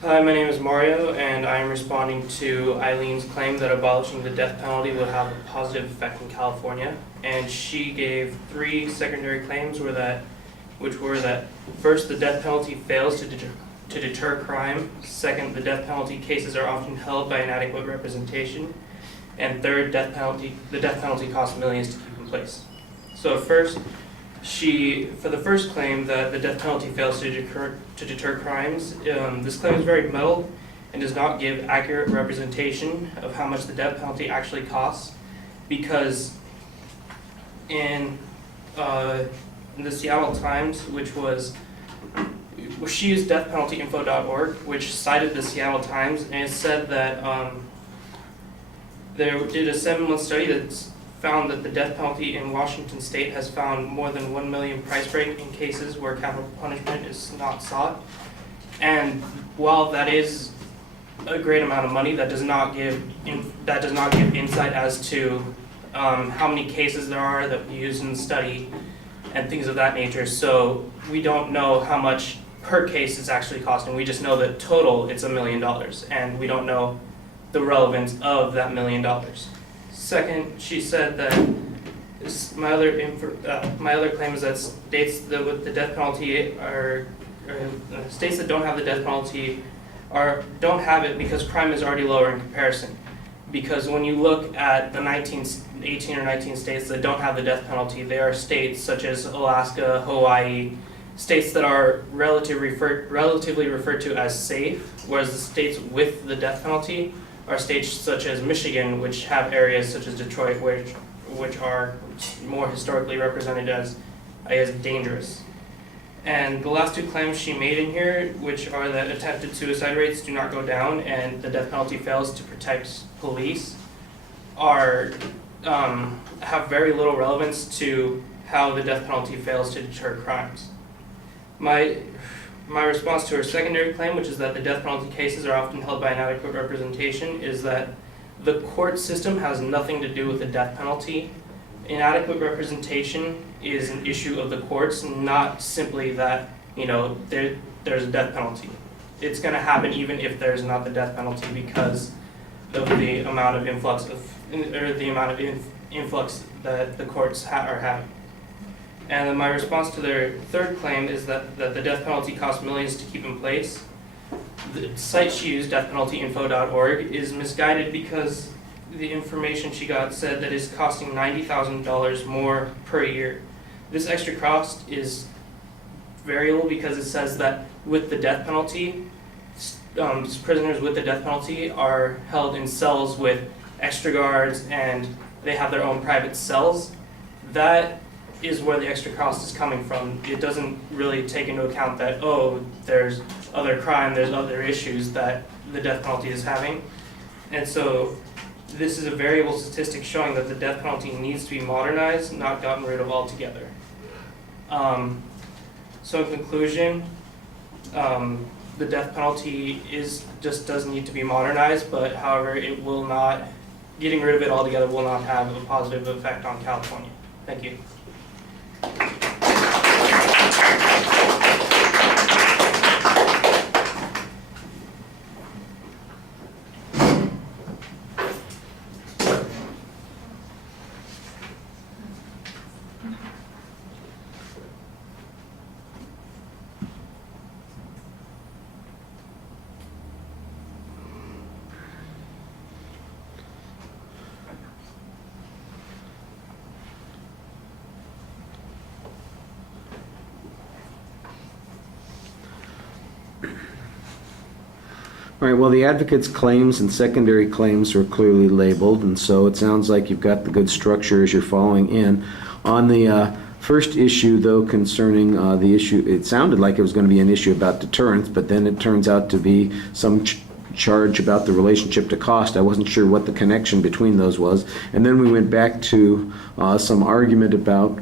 Hi, my name is Mario, and I am responding to Eileen's claim that abolishing the death penalty would have a positive effect in California. And she gave three secondary claims, which were that first, the death penalty fails to deter crime. Second, the death penalty cases are often held by inadequate representation. And third, the death penalty costs millions to keep in place. So first, for the first claim that the death penalty fails to deter crimes, this claim is very muddled and does not give accurate representation of how much the death penalty actually costs, because in the Seattle Times, she used deathpenaltyinfo.org, which cited the Seattle Times, and it said that they did a 7-month study that's found that the death penalty in Washington state has found more than 1 million price break in cases where capital punishment is not sought. And while that is a great amount of money, that does not give insight as to how many cases there are that we use in the study and things of that nature. So we don't know how much per case it's actually costing. We just know that total it's $1 million, and we don't know the relevance of that $1 million. Second, she said that my other claim is that states that with the death penalty states that don't have the death penalty don't have it because crime is already lower in comparison. Because when you look at the 18 or 19 states that don't have the death penalty, they are states such as Alaska, Hawaii, states that are relatively referred to as safe, whereas the states with the death penalty are states such as Michigan, which have areas such as Detroit, which are more historically represented as, I guess, dangerous. And the last two claims she made in here, which are that attempted suicide rates do not go down and the death penalty fails to protect police, have very little relevance to how the death penalty fails to deter crimes. My response to her secondary claim, which is that the death penalty cases are often held by inadequate representation, is that the court system has nothing to do with the death penalty. Inadequate representation is an issue of the courts, not simply that there's a death penalty. It's going to happen even if there's not the death penalty because of the amount of influx that the courts are having. And then my response to their third claim is that the death penalty costs millions to keep in place. The site she used, deathpenaltyinfo.org, is misguided because the information she got said that it's costing $90,000 more per year. This extra cost is variable because it says that with the death penalty, prisoners with the death penalty are held in cells with extra guards and they have their own private cells. That is where the extra cost is coming from. It doesn't really take into account that, there's other crime, there's other issues that the death penalty is having. And so this is a variable statistic showing that the death penalty needs to be modernized, not gotten rid of altogether. So in conclusion, the death penalty does need to be modernized, but however, getting rid of it altogether will not have a positive effect on California. Thank you. All right, well, the advocate's claims and secondary claims are clearly labeled, and so it sounds like you've got the good structure as you're following in. On the first issue, though, concerning the issue, it sounded like it was going to be an issue about deterrence, but then it turns out to be some charge about the relationship to cost. I wasn't sure what the connection between those was. And then we went back to some argument about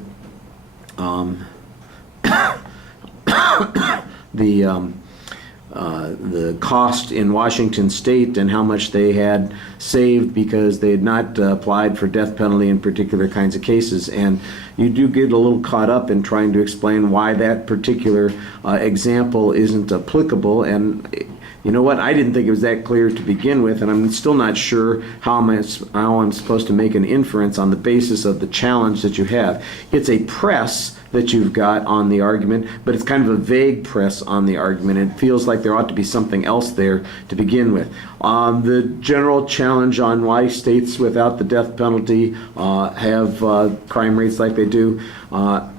the cost in Washington state and how much they had saved because they had not applied for death penalty in particular kinds of cases. And you do get a little caught up in trying to explain why that particular example isn't applicable. And you know what, I didn't think it was that clear to begin with, and I'm still not sure how I'm supposed to make an inference on the basis of the challenge that you have. It's a press that you've got on the argument, but it's kind of a vague press on the argument. It feels like there ought to be something else there to begin with. The general challenge on why states without the death penalty have crime rates like they do,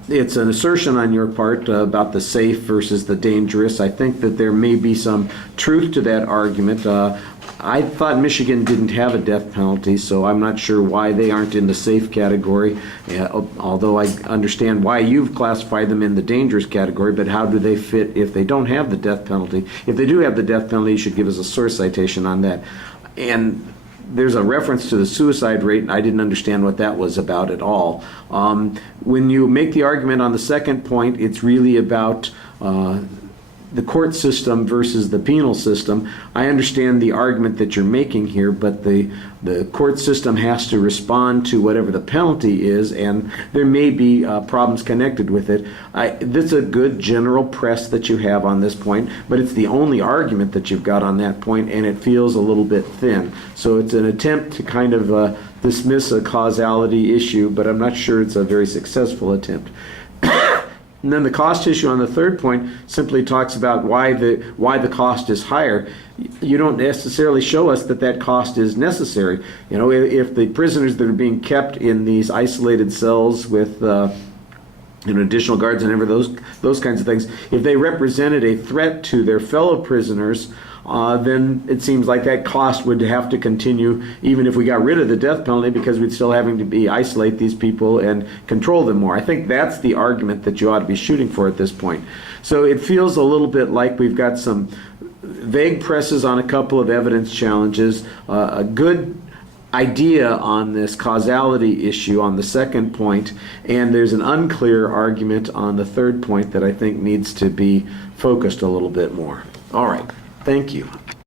it's an assertion on your part about the safe versus the dangerous. I think that there may be some truth to that argument. I thought Michigan didn't have a death penalty, so I'm not sure why they aren't in the safe category, although I understand why you've classified them in the dangerous category, but how do they fit if they don't have the death penalty? If they do have the death penalty, you should give us a source citation on that. And there's a reference to the suicide rate, and I didn't understand what that was about at all. When you make the argument on the second point, it's really about the court system versus the penal system. I understand the argument that you're making here, but the court system has to respond to whatever the penalty is, and there may be problems connected with it. This is a good general press that you have on this point, but it's the only argument that you've got on that point, and it feels a little bit thin. So it's an attempt to kind of dismiss a causality issue, but I'm not sure it's a very successful attempt. And then the cost issue on the third point simply talks about why the cost is higher. You don't necessarily show us that that cost is necessary. You know, if the prisoners that are being kept in these isolated cells with additional guards and those kinds of things, if they represented a threat to their fellow prisoners, then it seems like that cost would have to continue even if we got rid of the death penalty, because we'd still having to isolate these people and control them more. I think that's the argument that you ought to be shooting for at this point. So it feels a little bit like we've got some vague presses on a couple of evidence challenges, a good idea on this causality issue on the second point, and there's an unclear argument on the third point that I think needs to be focused a little bit more. All right. Thank you.